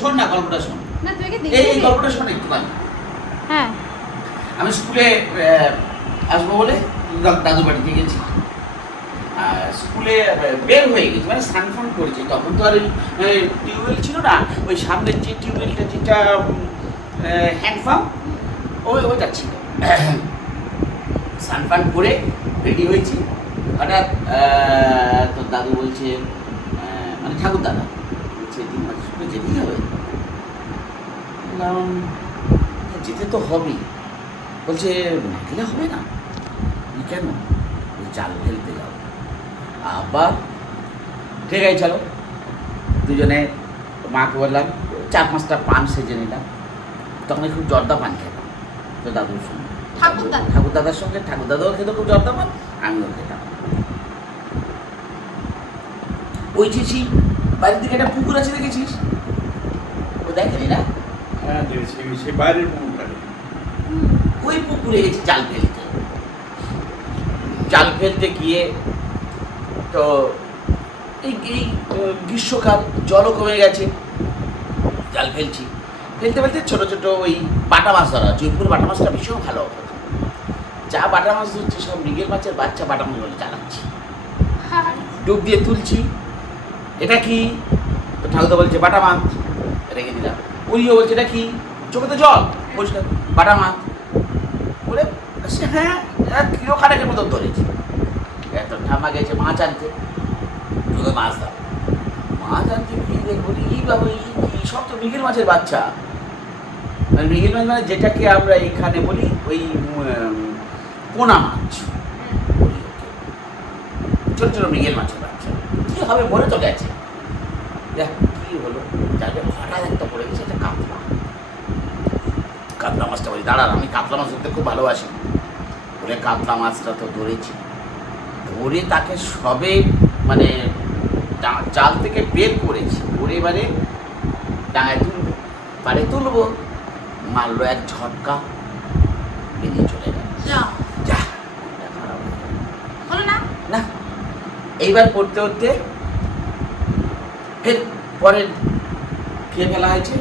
শোন না গল্পটা শোন। এই গল্পটা শোন একটুখানি হ্যাঁ। আমি স্কুলে আসব বলে দাদু বাড়িতে গেছি। স্কুলে বের হয়ে গেছি মানে স্নান ফান করেছি। তখন তো আর ওই টিউবওয়েল ছিল না ওই সামনের যে টিউবওয়েলটা যেটা হ্যান্ডপাম্প ওই ওইটা ছিল। স্নান ফান করে রেডি হয়েছি। হঠাৎ তোর দাদু বলছে মানে ঠাকুর দাদা বলছে তিন যেতেই হবে। বললাম, যেতে তো হবেই। বলছে না গেলে হবে না? কেন? "ওই জাল ফেলতে যাও। আবার? ঠিক আছে চলো। দুজনে মাকে বললাম চার পাঁচটা পান সেজে নিলাম। তখন খুব জর্দা পান খেতাম। তো দাদুর সঙ্গে? ঠাকুর দাদার সঙ্গে ঠাকুর দাদাও খেতে খুব জর্দা পান আমিও খেতাম। ওই চিঠি বাড়ির দিকে একটা পুকুর আছে দেখেছিস? ও দেখেনি না? হ্যাঁ দেখেছি সে বাইরের পুকুরটাকে ওই পুকুরে গেছি জাল ফেলতে। জাল ফেলতে গিয়ে তো এই এই গ্রীষ্মকাল জলও কমে গেছে। জাল ফেলছি। ফেলতে ফেলতে ছোট ছোট ওই বাটা মাছ ধরা জয়পুর বাটা মাছটা ভীষণ ভালো হতো যা বাটা মাছ ধরছে সব মৃগেল মাছের বাচ্চা বাটা মাছ বলে চালাচ্ছি ডুব দিয়ে তুলছি। এটা কি? ঠাকুরদা বলছে বাটা মাছ। রেখে দিলাম? উনিও বলছে এটা কি? চোখে তো জল। পরিষ্কার। বাটা মাছ। বলে সে হ্যাঁ এক কিলো খানেকের মতো ধরেছি। এত ঠাম্মা গেছে মাছ আনতে। তোকে মাছ দাও। মাছ আনতে গিয়ে দেখব? এই বাবা এই সব তো মৃগেল মাছের বাচ্চা। মানে মৃগেল মাছ মানে যেটাকে আমরা এখানে বলি ওই পোনা মাছ। ছোট ছোট মৃগেল মাছের বাচ্চা। কি হবে মরে তো গেছে দেখ কি হলো? হঠাৎ একটা পড়ে গেছে একটা কাতলা। কাতলা মাছটা বলি, দাঁড়ান, আমি কাতলা মাছ ধরতে খুব ভালোবাসি। বলে কাতলা মাছটা তো ধরেছি। ধরে তাকে সবে মানে জাল থেকে বের করেছি। করে এবারে ডাঙায় তুলবো। পারে তুলবো। মারলো এক ঝটকা। বেরিয়ে চলে গেল যা যা মনটা খারাপ হয়ে গেল। হলো না না এইবার পড়তে পড়তে ফের পরে খেয়ে ফেলা হয়েছে?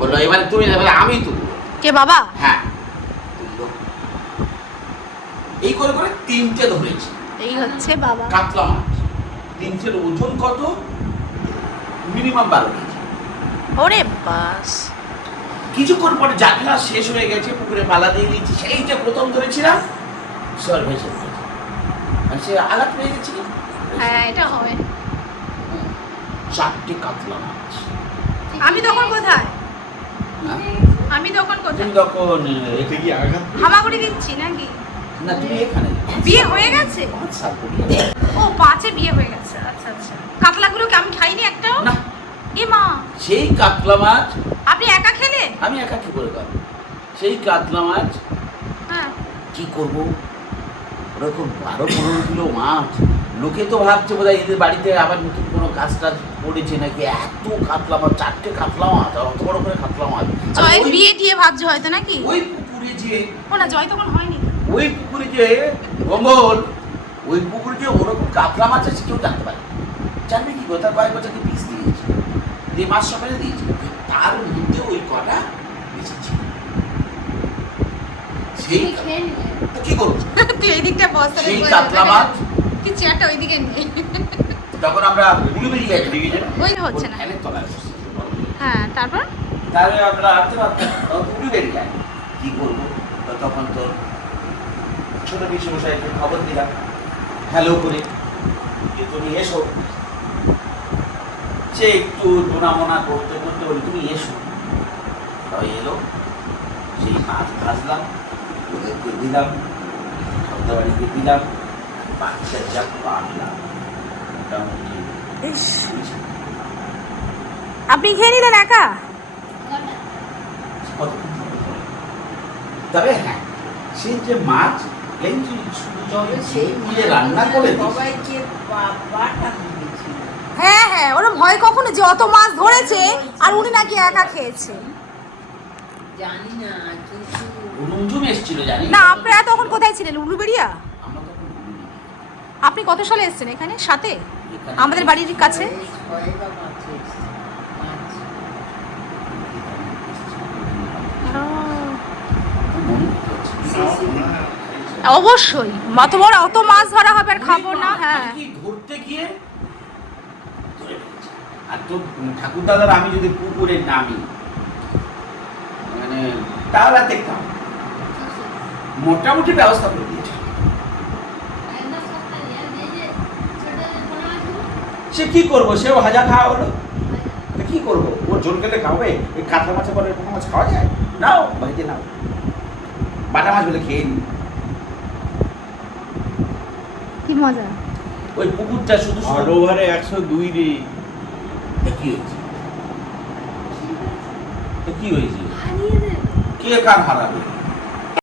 বলল এবার তুমি না আমি তুলবো। কে বাবা? হ্যাঁ তুললো এই করে করে তিনটে ধরেছি। এই হচ্ছে বাবা। কাতলা মাছ। তিনটের ওজন কত? মিনিমাম বারো কেজি। ওরে বাস। কিছুক্ষণ পরে জাগলা শেষ হয়ে গেছে পুকুরে পালা দিয়ে দিয়েছি। সেই যে প্রথম ধরেছিলাম। সর ভেসে সে আঘাত পেয়ে গেছিল হ্যাঁ এটা হবে। চারটে কাতলা মাছ। আমি তখন কোথায়? হ্যাঁ? আমি তখন তুমি কোথায় তখন এতে কি আঘাত হামাগুড়ি দিচ্ছি নাকি? না তুমি এখানে বিয়ে হয়ে গেছে? পাঁচ সাত ও পাঁচে বিয়ে হয়ে গেছে। আচ্ছা আচ্ছা। কাতলাগুলোকে আমি খাইনি একটাও না। এ মা। সেই কাতলা মাছ আপনি একা খেলে? আমি একা কি করে খাব? সেই কাতলা মাছ হ্যাঁ। কি করব? ওরকম বারো পনেরো কিলো মাছ লোকে তো ভাবছে বোধহয় এদের বাড়িতে আবার নতুন কোনো কাজ টাজ পড়েছে নাকি? এত কাতলা মাছ চারটে কাতলা মাছ আর অত বড় করে কাতলা মাছ আর জয় বিয়ে টিয়ে ভাবছে হয়তো নাকি? ওই পুকুরে যে ও না জয় তখন হয়নি ওই পুকুরে যে মঙ্গল ওই পুকুরে যে ওরকম কাতলা মাছ আছে কেউ জানতে পারে জানবে কি করে? তার কয়েক বছর পিস দিয়েছে। দিয়ে মাছ সকালে দিয়েছে। তার মধ্যে ওই কটা সেই কি করব? তুই এই দিকটা বস সেই কাতলা মাছ। তুই চেয়ারটা ওইদিকে নে তখন আমরা গুলুবেরি গেছি ডিভিশন। ওই হচ্ছে না। ফ্যানের তলায় বসছি। হ্যাঁ তারপর? তাহলে আমরা আসতে পারতাম গুলুবেরি যায়। কি করব? তখন তো ছোট বিশ্বমশাইকে খবর দিলাম। হ্যালো করে। যে তুমি এসো। সে একটু ডোনামোনা করতে করতে বলি তুমি এসো। তবে এলো। সেই মাছ ভাজলাম। ওদেরকে দিলাম দিলাম বাচ্চা যা পারলাম মোটামুটি আপনি খেয়ে নিলেন একা? তবে হ্যাঁ সেই যে মাছ প্লেন শুধু জলে সেই মিলে রান্না করে সবাইকে হ্যাঁ হ্যাঁ ওরা ভয় কখনো যে অত মাছ ধরেছে আর উনি নাকি একা খেয়েছে। আপনি কত সালে এসছেন এখানে? সাথে? আমাদের বাড়ির কাছে? অবশ্যই। অত বড় অত মাছ ধরা হবে আর খাব না হ্যাঁ। ধরতে গিয়ে আর তো ঠাকুর দাদার আমি যদি পুকুরে নামি তাহলে আর দেখতাম মোটামুটি ব্যবস্থা করে দিয়েছে। সে কি করব? সেও হাজা খাওয়া হলো। তা কি করব? ও জোর গেলে খাবে এই কাতলা মাছের পরে কোনো মাছ খাওয়া যায়? নাও বাড়িতে নাও। বাটা মাছ বলে খেয়ে নি। কি মজা? ওই পুকুরটা শুধু আর ওভারে একশো দুই রে। তা কি হয়েছে? তো কি হয়েছে? কে কার হারাবে?